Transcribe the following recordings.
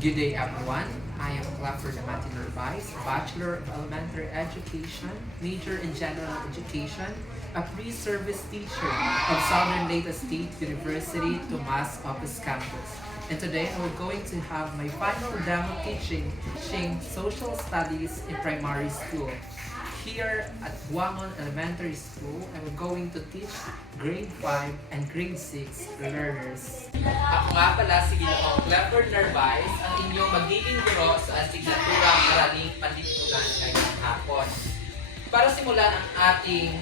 Good day, everyone. I am Clifford Amati Narvaez, Bachelor of Elementary Education, major in General Education, a pre-service teacher of Southern Leyte State University, Tomas Office Campus. And today, we're going to have my final demo teaching social studies in primary school. Here at Guamon Elementary School, I'm going to teach grade 5 and grade 6 learners. Ako nga pala si Ginoong Clifford Narvaez, ang inyong magiging guro sa asignatura Maraming Panlipunan ngayong hapon. Para simulan ang ating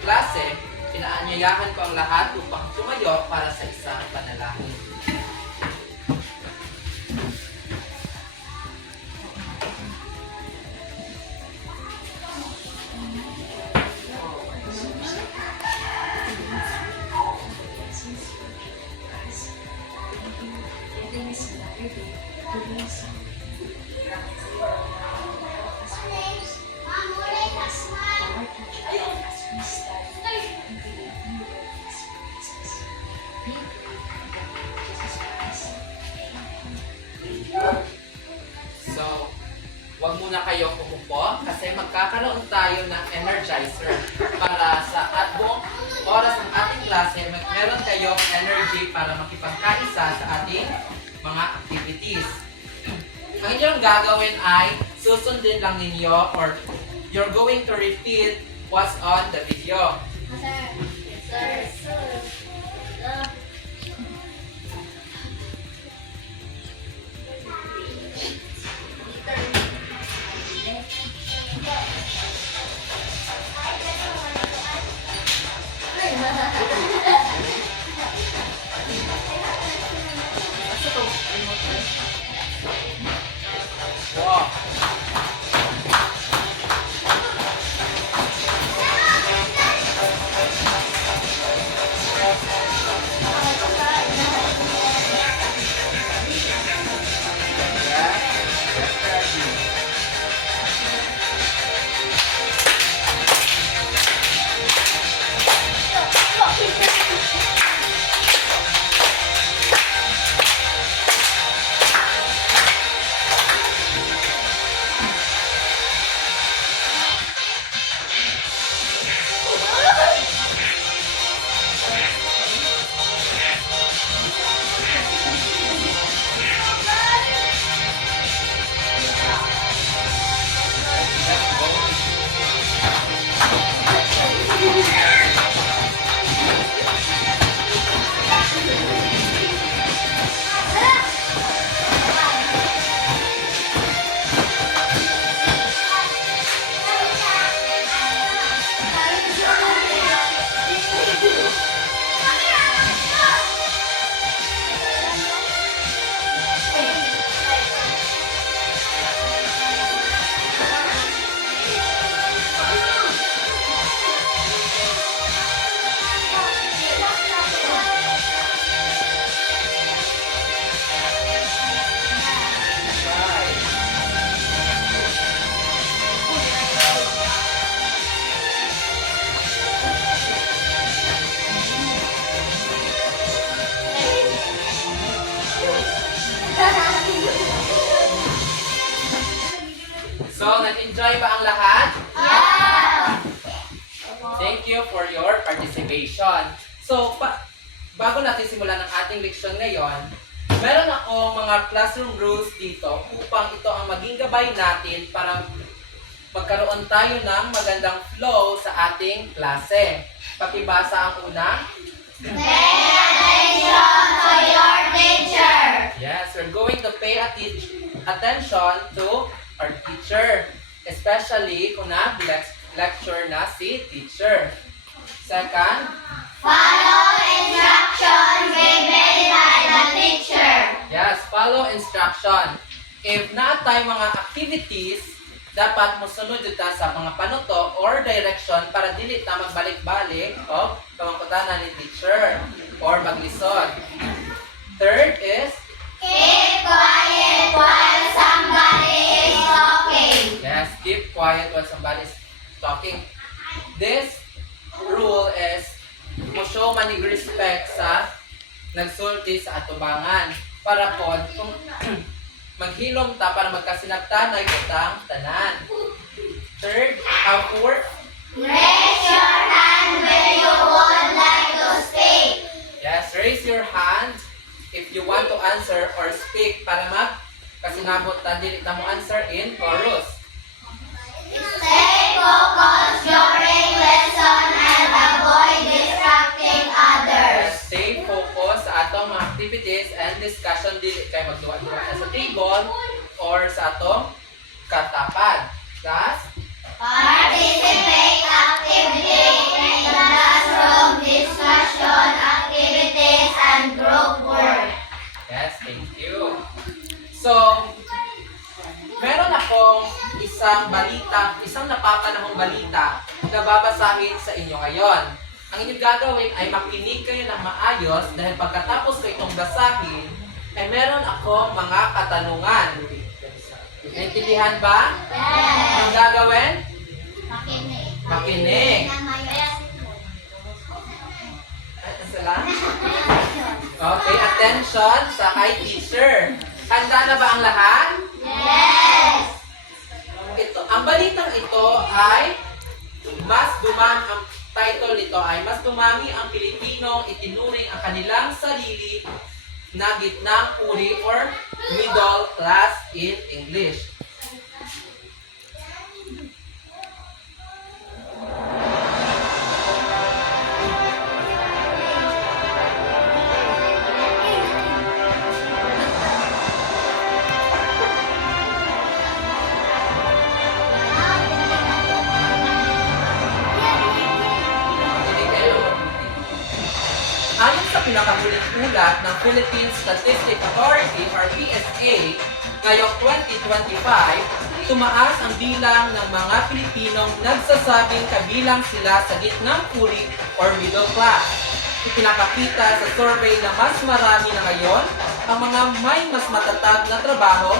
klase, pinaanyayahan ko ang lahat upang tumayo para sa isang panalangin. So, wag muna kayo umupo kasi magkakaroon tayo ng energizer para sa buong oras ng ating klase, meron kayong energy para makipagkaisa sa ating mga activities. Ang inyong gagawin ay susundin lang ninyo or you're going to repeat what's on the video. Wow. So, nag-enjoy ba ang lahat? Yeah! Thank you for your participation. So, bago natin simulan ang ating leksyon ngayon, meron ako mga classroom rules dito upang ito ang maging gabay natin para magkaroon tayo ng magandang flow sa ating klase. Pakibasa ang unang. Pay attention to your teacher. Yes, we're going to pay attention to our teacher. Especially kung nag-lecture na si teacher. Second, Follow instructions given by the teacher. yes, follow instruction. If na tayo mga activities, dapat musunod ta sa mga panuto or direction para dili ta magbalik-balik o pamangkutanan ni teacher or maglisod. Third is, Keep quiet while somebody is talking. yes, keep quiet while somebody is talking. This rule is mo-show manig respect sa nagsulti sa atubangan. Para po, kung Maghilom ta para magkasinabtanay kitang tanan. Third, fourth, Raise your hand where you would like to speak. yes, raise your hand if you want to answer or speak para magkasinabot ta dili ta mo answer in chorus. Stay focused during lesson and avoid distracting others. Stay focused sa atong mga activities and discussion dili kay magduwa-duwa na sa table or sa atong katapad. Thus, Participate actively in classroom discussion activities and group work. yes, thank you. So, meron akong isang balita, isang napapanahong balita na babasahin sa inyo ngayon. Ang inyong gagawin ay makinig kayo ng maayos dahil pagkatapos ko itong basahin, ay meron akong mga katanungan. Naintindihan ba? Yes. Ang gagawin? Makinig. Makinig. Sala? Okay, attention sa kay teacher. Handa na ba ang lahat? Yes. Ang balitang ito ay ang title nito ay mas dumami ang Pilipinong itinuring ang kanilang sarili na gitnang uri or middle class in English. Ayon sa pinakahuling ulat ng Philippine Statistics Authority or PSA, ngayong 2025, tumaas ang bilang ng mga Pilipinong nagsasabing kabilang sila sa gitnang uri or middle class. Ipinakakita sa survey na mas marami na ngayon ang mga may mas matatag na trabaho,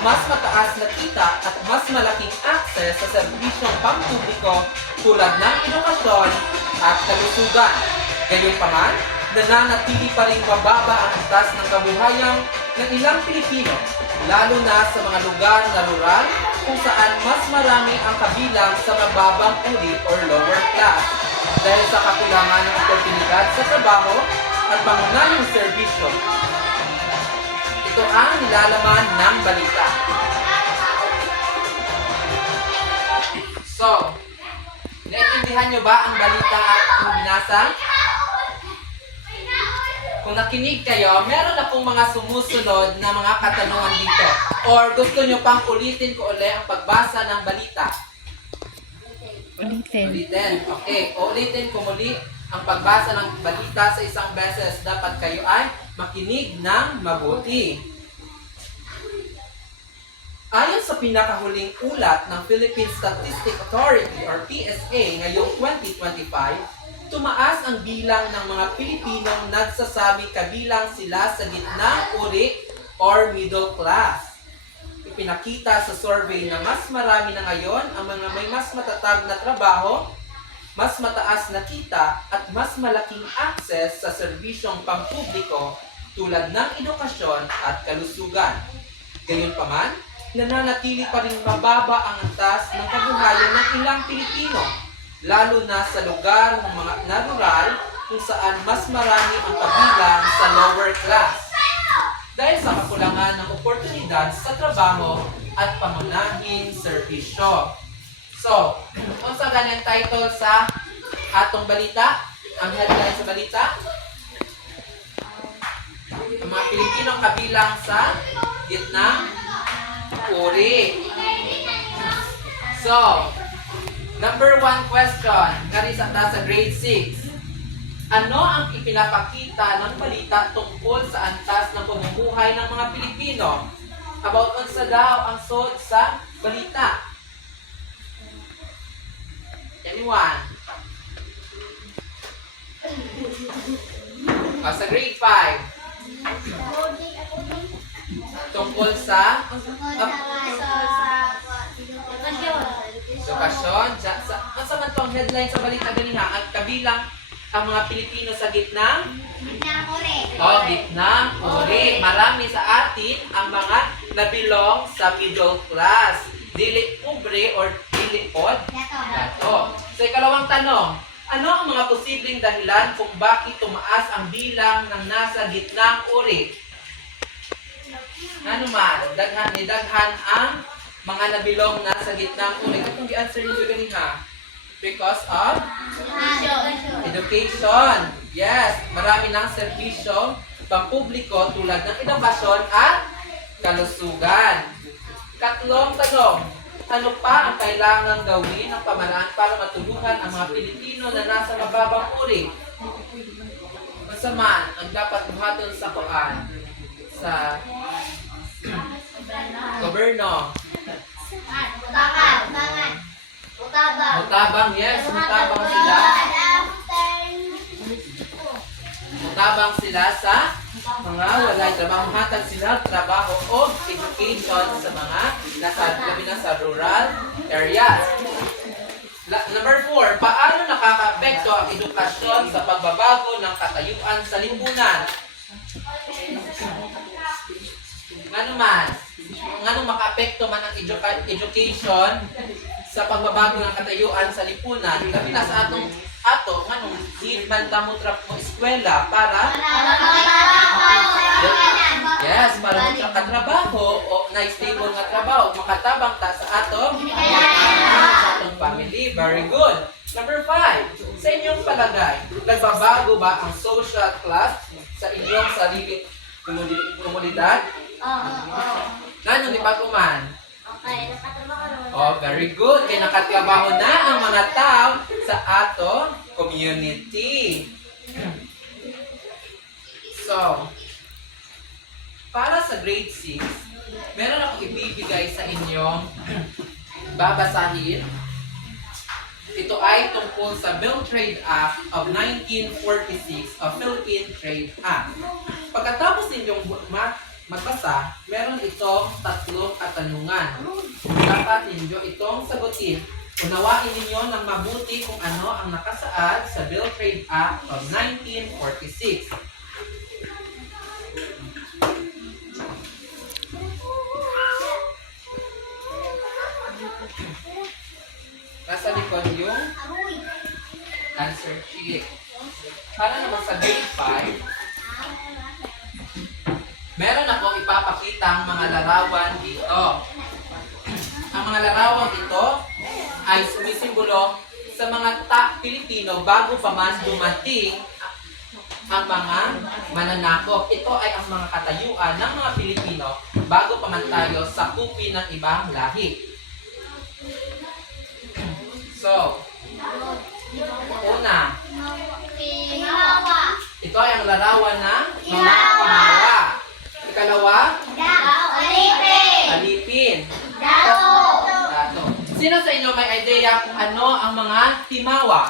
mas mataas na kita at mas malaking access sa serbisyong pampubliko tulad ng edukasyon at kalusugan. Gayunpaman, nananatili pa rin mababa ang antas ng kabuhayan ng ilang Pilipino, lalo na sa mga lugar na rural kung saan mas marami ang kabilang sa mababang uri or lower class dahil sa kakulangan ng oportunidad sa trabaho at pangunahing serbisyo. Ito ang nilalaman ng balita. So, naintindihan nyo ba ang balita at ang binasa? Kung nakinig kayo, meron akong mga sumusunod na mga katanungan dito. Or gusto nyo pang ulitin ko ulit ang pagbasa ng balita? Ulitin. Okay, ulitin ko muli ang pagbasa ng balita sa isang beses. Dapat kayo ay makinig ng mabuti. Ayon sa pinakahuling ulat ng Philippine Statistics Authority or PSA ngayong 2025, tumaas ang bilang ng mga Pilipinong nagsasabing kabilang sila sa gitnang uri or middle class. Ipinakita sa survey na mas marami na ngayon ang mga may mas matatag na trabaho, mas mataas na kita at mas malaking access sa serbisyong pampubliko tulad ng edukasyon at kalusugan. Gayunpaman, nananatili pa rin mababa ang antas ng kabuhayan ng ilang Pilipino, lalo na sa lugar ng mga rural kung saan mas marami ang kabilang sa lower class dahil sa kakulangan ng oportunidad sa trabaho at pangunahing serbisyo. So, unsa ganang title sa atong balita? Ang headline sa balita? Ang mga Pilipinong kabilang sa gitnang uri. So, number 1 question, karisa ta sa grade 6. Ano ang ipinapakita ng balita tungkol sa antas ng pamumuhay ng mga Pilipino? About unsa daw ang sod sa balita? Anyone? Sa grade 5. Tungkol sa edukasyon. Sa man tong headline sa balita ganiha, ang kabilang ang mga Pilipino sa gitnang gitnang uri. Marami sa atin ang mga nabilong sa middle class. Dili pobre or dili pod dato. Sa ikalawang tanong, ano ang mga posibleng dahilan kung bakit tumaas ang bilang ng nasa gitnang uri? Ano man, daghan ang mga nabilong nasa gitnang uri. Katong gi-answer niyo gani ha? Because of education. Yes, marami ng serbisyo pampubliko tulad ng edukasyon at kalusugan. Katlong tanong, ano pa ang kailangang gawin ng pamahalaan para matulungan ang mga Pilipino na nasa mababang uri? Masaman ang dapat buhaton sa kuan sa gobyerno. Mutabang, yes, mutabang sila. Mutabang sila sa mga walay trabaho, hatag sila trabaho o education sa mga labi na sa rural areas. Number 4, paano nakaka-apekto ang edukasyon sa pagbabago ng katayuan sa lipunan? Ngano man? Ngano maka-apekto man ang education sa pagbabago ng katayuan sa lipunan? Labi na sa ato nganong di man ta mo eskwela para yes, para mo katrabaho o na-stable nga trabaho, makatabang ta sa atong family. Very good. Number 5, sa inyong palagay, nagbabago ba ang social class sa inyong sarili komunidad? Ganun, di ba kuman? Oh, very good. Kaya nakatrabaho na ang mga tao sa atong community. So, para sa grade 6, meron akong ibibigay sa inyong babasahin. Ito ay tungkol sa Bill Trade Act of 1946 o Philippine Trade Act. Pagkatapos ninyong magbasa, meron itong 3 katanungan. Dapat ninyo itong sagutin. Unawain ninyo ng mabuti kung ano ang nakasaad sa Bill Trade Act of 1946. Nasa likod yung answer sheet. Para naman sa grade 5, meron ako ipapakita ang mga larawan dito. Ang mga larawan ito ay sumisimbolo sa mga Pilipino bago pa man dumating ang mga mananakop. Ito ay ang mga katayuan ng mga Pilipino bago pa man tayo sakupin ng ibang lahi. So, una, ito ay ang larawan ng mga Pimawa. Ikalawa, alipin. Dato. Sino sa inyo may idea kung ano ang mga Timawa?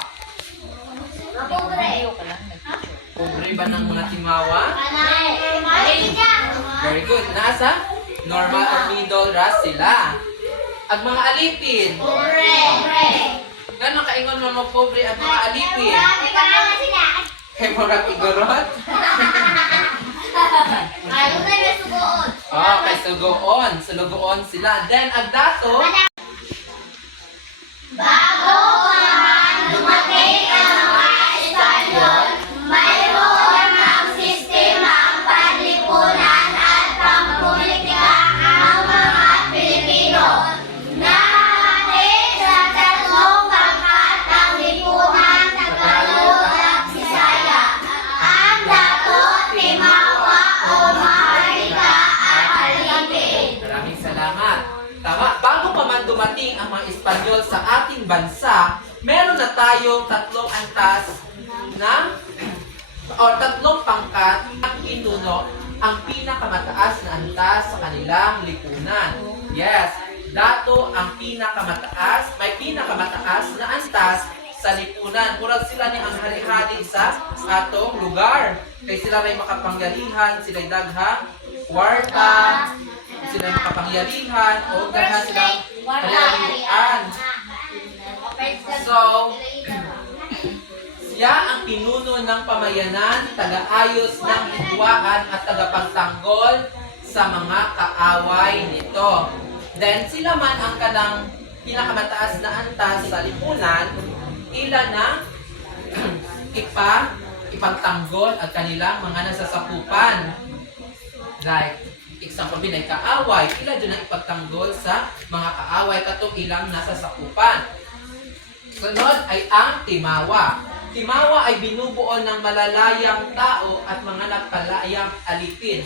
Pobre ba ng mga Timawa? Very good. Nasa normal or middle class sila. Ang mga alipin. Gano'ng kaingon mo mga pobre at mga alipin? Kay murag igorot? Oh, kay sugoon. Sulugoon sila. Then, ang dato, Bago man dumating ang mga Espanyol, mayroon ang sistema ang panlipunan at pampolitika ang mga Pilipino. Nahanip sa 3 pangkat ng lipunan, Tagalog at Bisaya. Ang Dato, Timawa o Maharlika at Alipin. maraming salamat. Tama, bago pa man dumating ang mga Espanyol sa ating bansa, meron na tayong 3 antas na o 3 pangkat ang pinuno ang pinakamataas na antas sa kanilang lipunan. Yes, dato ang pinakamataas, may pinakamataas na antas sa lipunan. Murag sila ni ang hari-hari sa atong lugar. Kay sila ray makapangyarihan, sila daghang kwarta, sila makapangyarihan o daghan silang hari-harian. So, siya ang pinuno ng pamayanan, taga-ayos ng hidwaan at tagapagtanggol sa mga kaaway nito. Then sila man ang kanang pinakamataas na antas sa lipunan, ila na ipagtanggol ang kanilang mga nasasakupan. Like, example, binay kaaway, ila dyan ang ipagtanggol sa mga kaaway katong ilang nasasakupan. Sunod ay ang timawa. Timawa ay binubuo ng malalayang tao at mga nagpalayang alipin.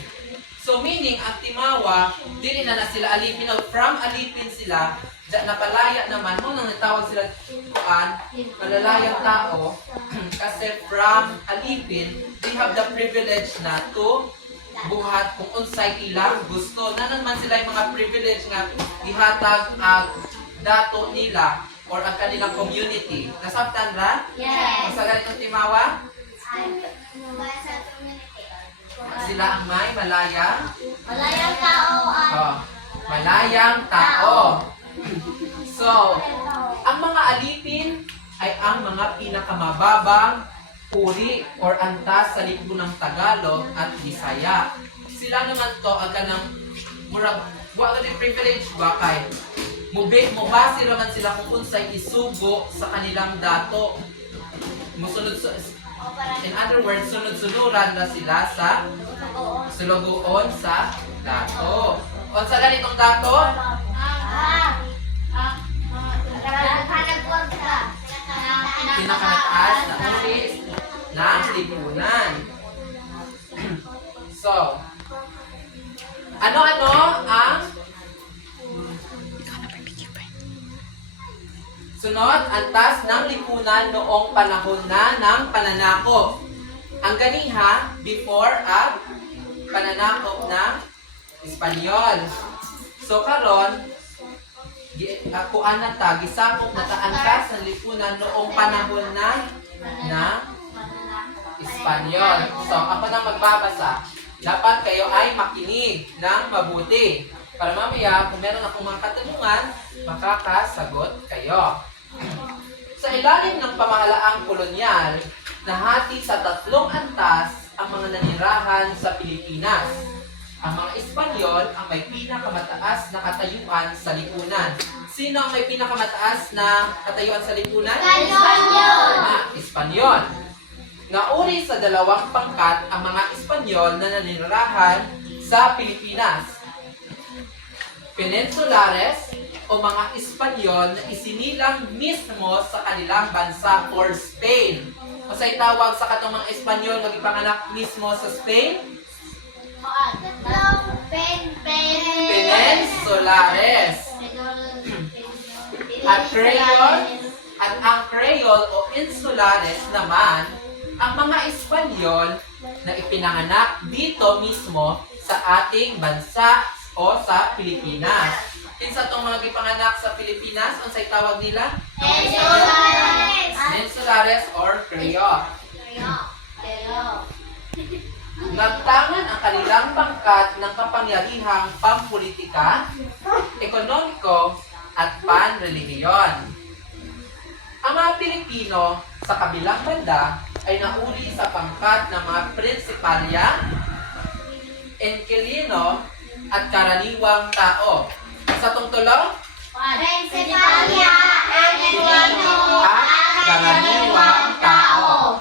So meaning, ang timawa, dili na sila alipin. From alipin sila, napalaya naman, nang natawag sila malalayang tao, kasi from alipin, they have the privilege na to buhat kung unsay ilang gusto. Naman sila yung mga privilege nga ihatag ang dato nila or ang kanilang community. Nasabtan ra? Yes. Sa ganitong timawa, sila ang may malayang Malayang tao ay malayang tao. So, ang mga alipin ay ang mga pinakamababang uri or antas sa lipunang Tagalog at Bisaya. Sila naman to ang kanang murag wa ka privilege ba kay mubase raman sila kung unsay isugo sa kanilang dato. Musunod in other words, sunod-sunuran na sila sa sulugoon sa dato. Unsa ganitong dato? Pinakamataas na uri ng lipunan. So, ano-ano ang sunod, antas ng lipunan noong panahon na ng pananakop. Ang ganiha, before ang pananakop ng Espanyol. So karon, kuan na ta, gisakop na ta antas ng lipunan noong panahon na Espanyol. So, ako na magbabasa. Dapat kayo ay makinig ng mabuti. Para mamaya, kung meron akong mga katanungan, makakasagot kayo. Sa ilalim ng pamahalaang kolonyal, nahati sa 3 antas ang mga nanirahan sa Pilipinas. Ang mga Espanyol ang may pinakamataas na katayuan sa lipunan. Sino ang may pinakamataas na katayuan sa lipunan? Espanyol! Espanyol. Nauri sa 2 pangkat ang mga Espanyol na nanirahan sa Pilipinas. Peninsulares o mga Espanyol na isinilang mismo sa kanilang bansa or Spain. O sa itawag sa katong mga Espanyol magipanganak mismo sa Spain? Peninsulares. At ang Creole o Insulares naman, ang mga Espanyol na ipinanganak dito mismo sa ating bansa o sa Pilipinas. Kinsa tong mga gipanganak sa Pilipinas, unsay tawag nila? Insulares or Creole. Nagtangan ang kanilang pangkat ng kapangyarihang pampolitika, ekonomiko, at panrelihiyon. Ang mga Pilipino sa kabilang banda ay nauli sa pangkat ng mga prinsipalya, inquilino, at karaniwang tao. Sa tungtulo? Prinsipalya, inquilino, At karaniwang tao.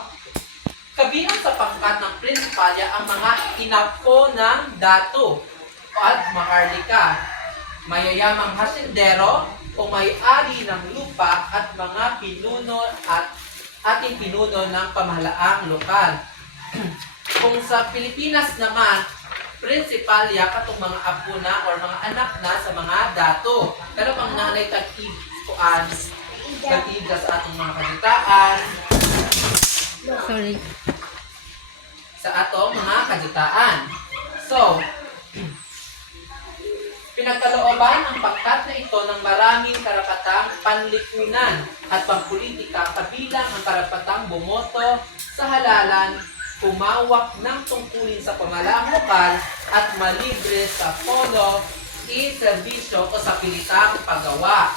Kabilang sa pangkat ng prinsipalya ang mga inapo ng dato at maharlika, mayayamang hasindero o may-ari ng lupa at mga pinuno at ating pinuno ng pamahalaang lokal. Kung sa Pilipinas naman, prinsipalya katong mga apo na or mga anak na sa mga dato. Pero pang nanay tag-iguan, tag-iga sa atong mga kagitaan, sa atong mga kagitaan. So, pinagkalooban ang pangkat na ito ng maraming karapatang panlipunan at pampolitika kabilang ang karapatang bumoto sa halalan, humawak ng tungkulin sa pamahalaang lokal at malibre sa polo, i-serbisyo o sa pilitang paggawa.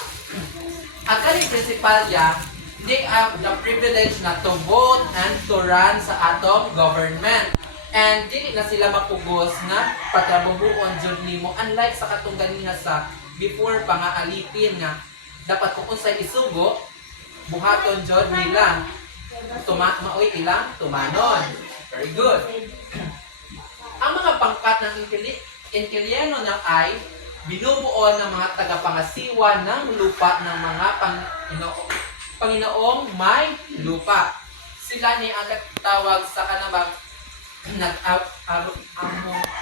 Ang kaning prinsipalya, they have the privilege na to vote and to run sa atong government. And dili na sila mapugos nga patrabahoon jud nimo, unlike sa katong ganina sa before pa nga alipin nga dapat kung unsay isugo buhaton jud nila maoy ilang tumanon. Very good. Ang mga pangkat ng inkilyeno na ay binubuo ng mga tagapangasiwa ng lupa ng mga Panginoong may lupa. Sila ni ang tawag sa kanabang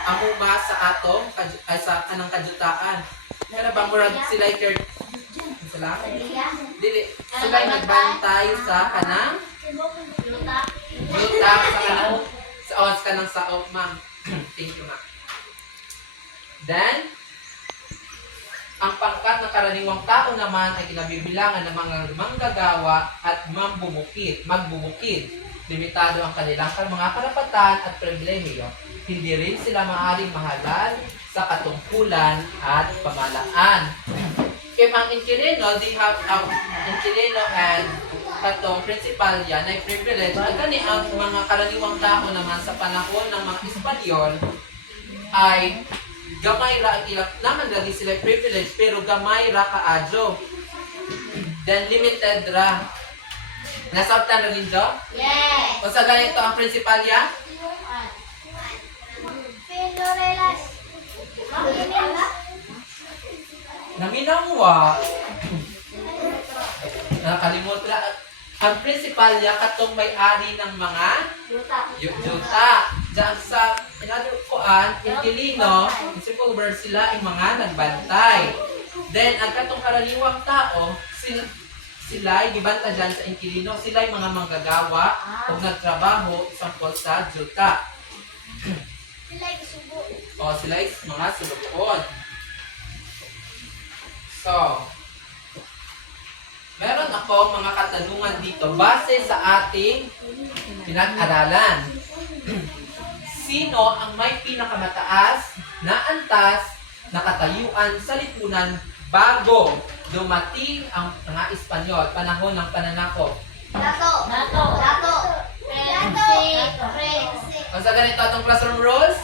amuma sa atong sa kanang kajutaan. Kaya bang murag sila sila nagbantay sa kanang luta sa kanang saop, ma'am. Thank you, ma'am. Then, ang pangkat ng karaniwang tao naman ay kinabibilangan ng mga manggagawa at magbubukid. Limitado ang kanilang mga karapatan at pribilehiyo. Hindi rin sila maaaring mahalal sa katungkulan at pamahalaan. If ang inquilino, they have inquilino and katong principal yan ay privilege, at gani ang mga karaniwang tao naman sa panahon ng mga Espanyol ay gamay ra ilang naman lagi sila privilege pero gamay ra kaadyo. Then limited ra. Nasabtan ra ninyo? Yes. O sa ganito ang principal yan? Naminawa. Nakalimot ra. Ang principal yan katong may-ari ng mga yuta. Diyan sa pinadukuan, inquilino, simple word sila yung mga nagbantay. Then, ang katong karaniwang tao, sila ay gibanta dyan sa inquilino, sila ay mga manggagawa o nagtrabaho sample sa yuta. O, sila ay mga sulukod. So, meron ako mga katanungan dito base sa ating pinag-aralan. Sino ang may pinakamataas na antas na katayuan sa lipunan bago dumating ang mga Espanyol, panahon ng pananakop? Dato. Kung sa ganito atong classroom rules,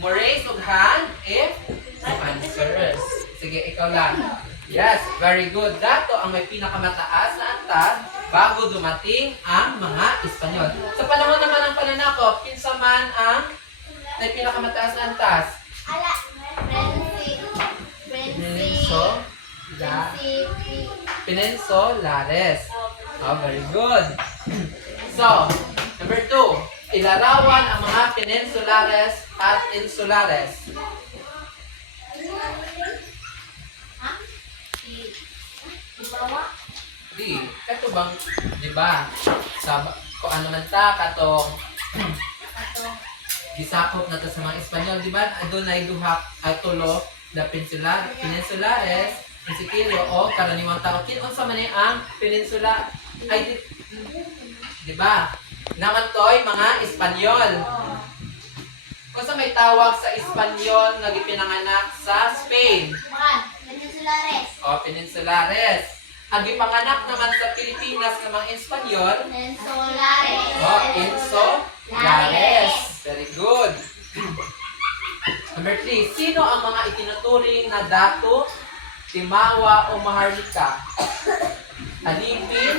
mo raise og hand if answers. Sige, ikaw lang. Yes, very good. Dato ang may pinakamataas na antas bago dumating ang mga Espanyol. Sa panahon naman ng pananakop, kinsa man ang may pinakamataas na antas? Peninsulares. Oh, very good. So, number 2. Ilarawan ang mga peninsulares at insulares. Di, kato bang, di ba? Sa kung ano man ta katong gisakop na to sa mga Espanyol, di ba? Adunay duha tulo na peninsulares, Principio o karaniwang tao. Kinsa man ang peninsula ay di ba? Naman toy mga Espanyol. Kung sa may tawag sa Espanyol nga gipinanganak sa Spain. O, Peninsulares. Ang gipanganak naman sa Pilipinas ng mga Espanyol. O, Insulares. Very good. Number 3. Sino ang mga itinuturing na dato, timawa o maharlika? Alipin,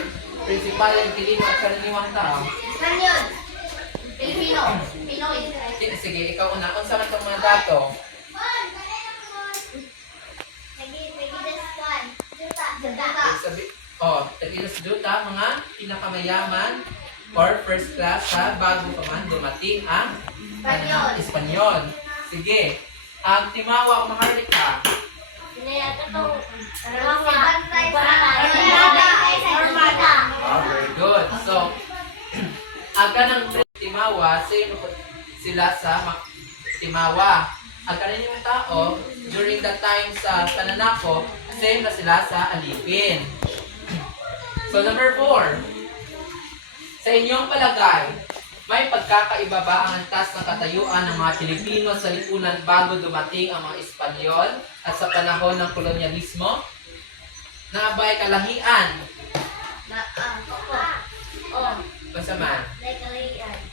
principal, inquilino at karaniwang tao. Pinoy. Sige, ikaw una. Kung saan itong mga dato? Taginos Juta, mga pinakamayaman or first class sa bago pa man dumating ang Espanyol. Sige, ang timawa o maharlika? Very good. So, ang kanang timawa, sila sa timawa. Ang karaniwang tao, during that time sa pananakop, same na sila sa alipin. So, number 4. Sa inyong palagay, may pagkakaiba ba ang antas ng katayuan ng mga Pilipino sa lipunan bago dumating ang mga Espanyol at sa panahon ng kolonyalismo? Naabay kalahian? Basta man?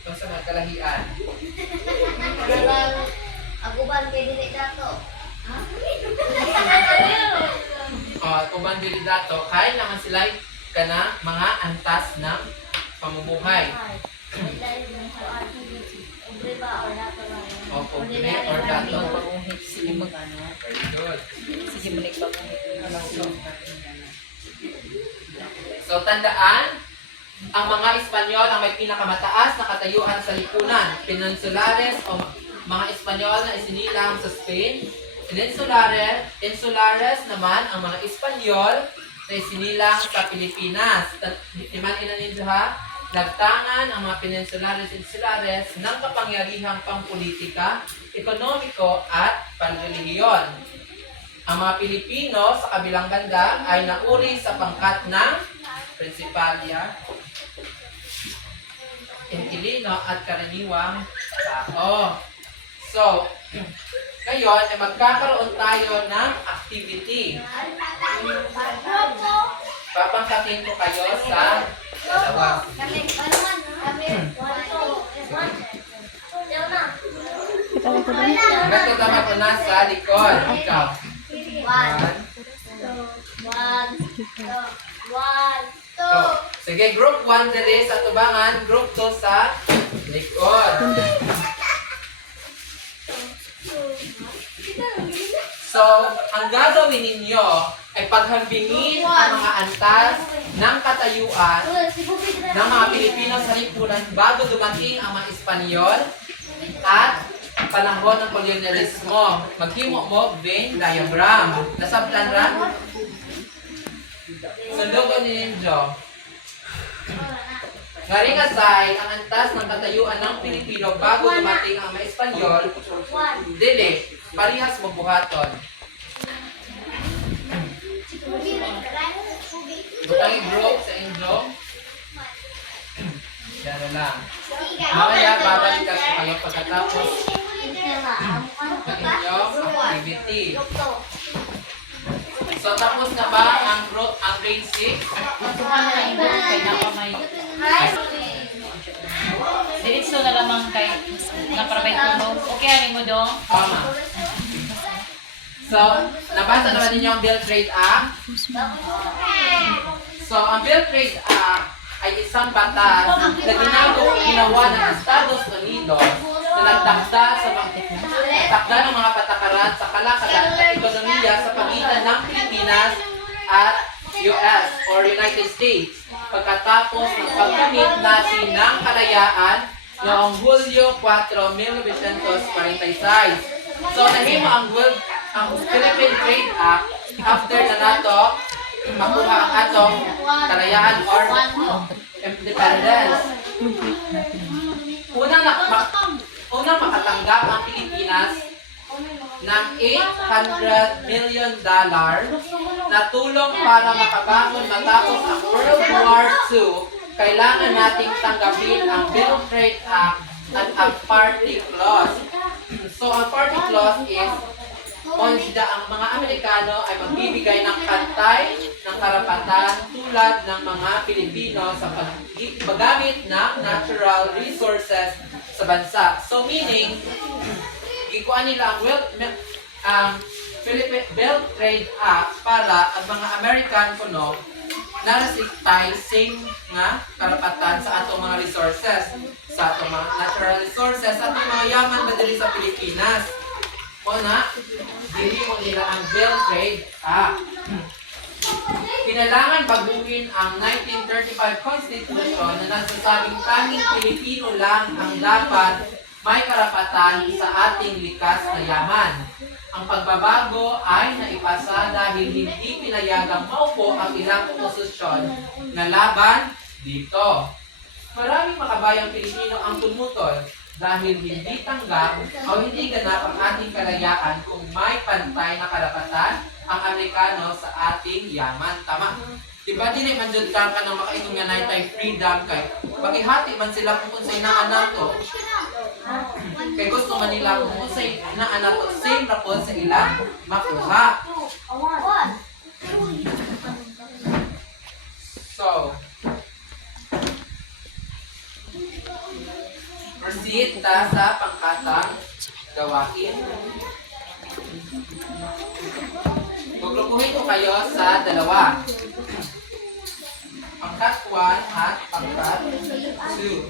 Kung sa mga kalahian. Aguban kay dili dato. Uban dili dato, kaya naman sila kana mga antas ng pamumuhay. O pobre or dato. Sige mag-ano. Very good. Sige manikbanguhit. So tandaan, ang mga Espanyol ang may pinakamataas na katayuan sa lipunan. Peninsulares o mga Espanyol na isinilang sa Spain. Insulares naman ang mga Espanyol na isinilang sa Pilipinas. Timanin na ninyo ha, nagtangan ang mga Insulares ng kapangyarihang pampolitika, ekonomiko at panrelihiyon. Ang mga Pilipino sa kabilang banda ay nauri sa pangkat ng Principalia, Inquilino at karaniwang tao. So, ngayon ay magkakaroon tayo ng activity. Papangkatin ko kayo sa dalawa. Nagtatama ko na sa likod. Ikaw. Two. Sige, group 1 dali sa tubangan, group 2 sa likod. So, ang gagawin ninyo ay paghambingin ang mga antas ng katayuan ng mga Pilipino sa lipunan bago dumating ang mga Espanyol at panahon ng kolonyalismo. Maghimo mo Venn diagram. Nasabtan ra? Sundugan ninyo. Ngaring aside, ang antas ng katayuan ng Pilipino bago dumating ang mga Espanyol, dili, parihas mabuhaton. Butang group sa inyo. Yan lang. Mamaya, babalik ako kayo pagkatapos ng inyong activity. So, tapos na ba ang grade 6? Kay napamay. Diretso na lamang kay naparabay tulong. Okay, ano mo dong? Tama. So, nabasa naman ninyo ang Bill Trade Act. So, ang Bill Trade Act ay isang batas na ginawa ng Estados Unidos na nagtakda sa takda ng mga patakaran sa kalakalan at ekonomiya sa pagitan ng Pilipinas at US or United States pagkatapos ng pagkamit natin ng kalayaan noong Hulyo 4, 1946. So, nahimo ang Philippine Trade Act after na nato makuha ang atong kalayaan or independence. Unang makatanggap ang Pilipinas ng $800 million na tulong para makabangon matapos ang World War II. Kailangan nating tanggapin ang Bill of Trade Act at ang Party Clause. So, ang Party Clause is ang mga Amerikano ay magbibigay ng pantay ng karapatan tulad ng mga Pilipino sa paggamit ng natural resources sa bansa. So meaning, gikuan nila ang Philippine Belt Trade Act para ang mga American kuno narasigtay same nga karapatan sa atong mga resources, sa atong mga natural resources, sa atong mga yaman ba diri sa Pilipinas. Una, dili mo nila ang Belt Trade Act. Kinailangan baguhin ang 1935 Constitution na nagsasabing tanging Pilipino lang ang dapat may karapatan sa ating likas na yaman. Ang pagbabago ay naipasa dahil hindi pinayagang maupo ang ilang oposisyon na laban dito. Maraming makabayang Pilipino ang tumutol dahil hindi tanggap o hindi ganap ang ating kalayaan kung may pantay na karapatan ang Amerikano sa ating yaman. Tama? Diba din man dyan ka ng makainong nga na tayo freedom kay pakihati man sila kung sa inaan nato. Kay gusto man nila kung sa inaan nato, same na po sa ilang makuha. So, proceed ta sa pangkatang gawain. Gugrupuhin ko kayo sa dalawa. Pangkat 1 at pangkat 2.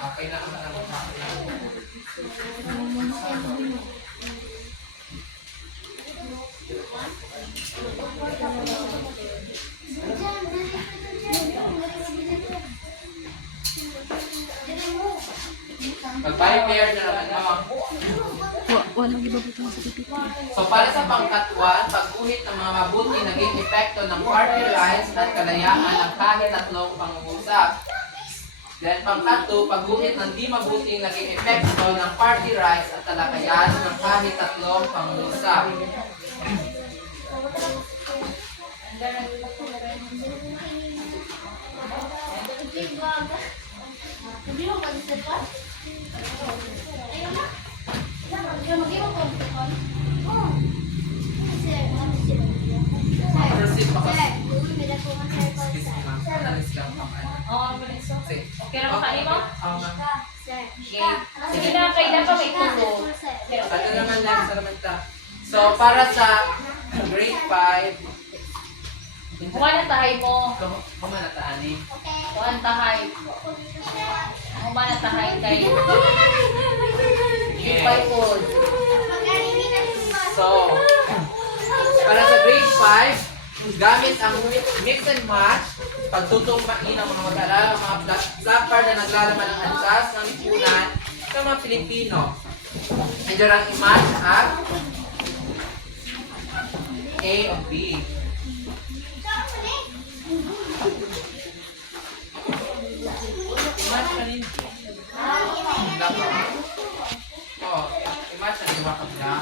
Okay na naman ang Mag-bio-pair na naman mo. Walang ibabutang sa pipit. So para sa pangkatwan, pagguhit ng mga mabuti naging epekto ng party lines at kalayaan ng kahit tatlong pangungusap. Then pangkatlo, pagguhit ng di mabuting naging epekto ng party rights at talakayan ng kahit tatlong pangungusap. Hindi mo ba gusto ko? Ayun na. Mag-iwan ko ang gusto ko. Oo. Sir, ano sila? Proceed pa kasi. Sir, may dako nga sir ko. Excuse me ma'am, analyze lang pa kayo. Oo, Vanessa. Sige. Okay na ba kanimo? Oo ma'am. Sir. Okay. Sige na, kay dapat may tulo. Ano naman next? Ano naman ta? So para sa grade 5, Kumana tahay mo. kumana ta ani? Kuan tahay. Kumana tahay kay Ipay food. So, para sa grade 5, gamit ang mix and match, pagtutumpain ng mga mag-alala, mga placard na naglalaman ng ansas ng lipunan sa mga Pilipino. Medyo lang i-match ang A of B. I-match ka rin. Oo, i-match na iwakap na.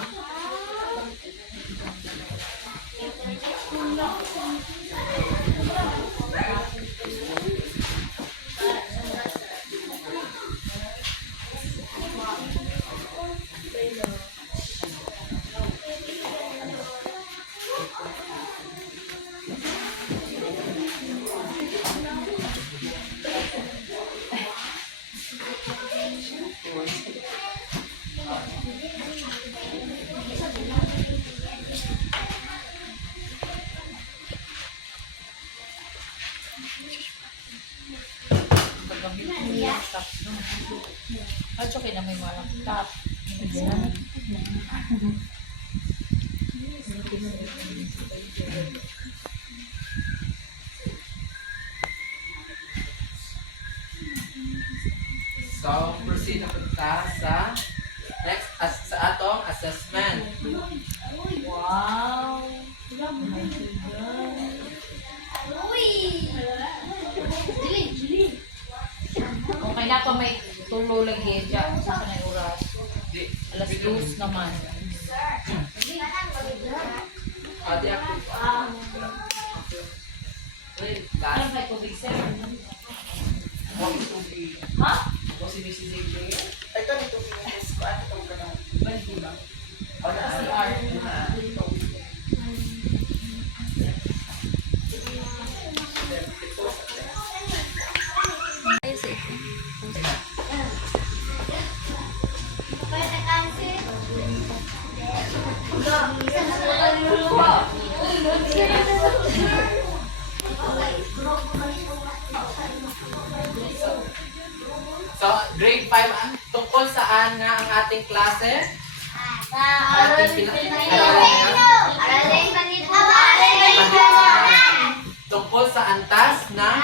At okay na may mga laptop. So, proceed na punta sa next sa atong assessment. Wow! Uy! Dili. Okay na pa may tulo lagi dyan sa kanay oras. Di, Alas 2 naman. Ate ako. Wait, Ano last. may tubig sir? What is to be? Ha? What si Mrs. AJ? Ito dito pinis ko at itong ganun. Balik ba? Or CR? Pwede kasi. So, grade 5, tungkol saan nga ang ating klase? Aralin Tungkol sa antas ng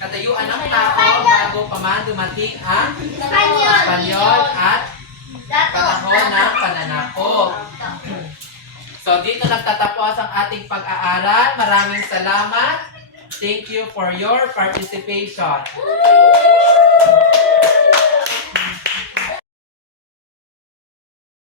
katayuan ng tao bago pa man dumating ang Espanyol at panahon ng pananakop. So, dito nagtatapos ang ating pag-aaral. Maraming salamat. Thank you for your participation.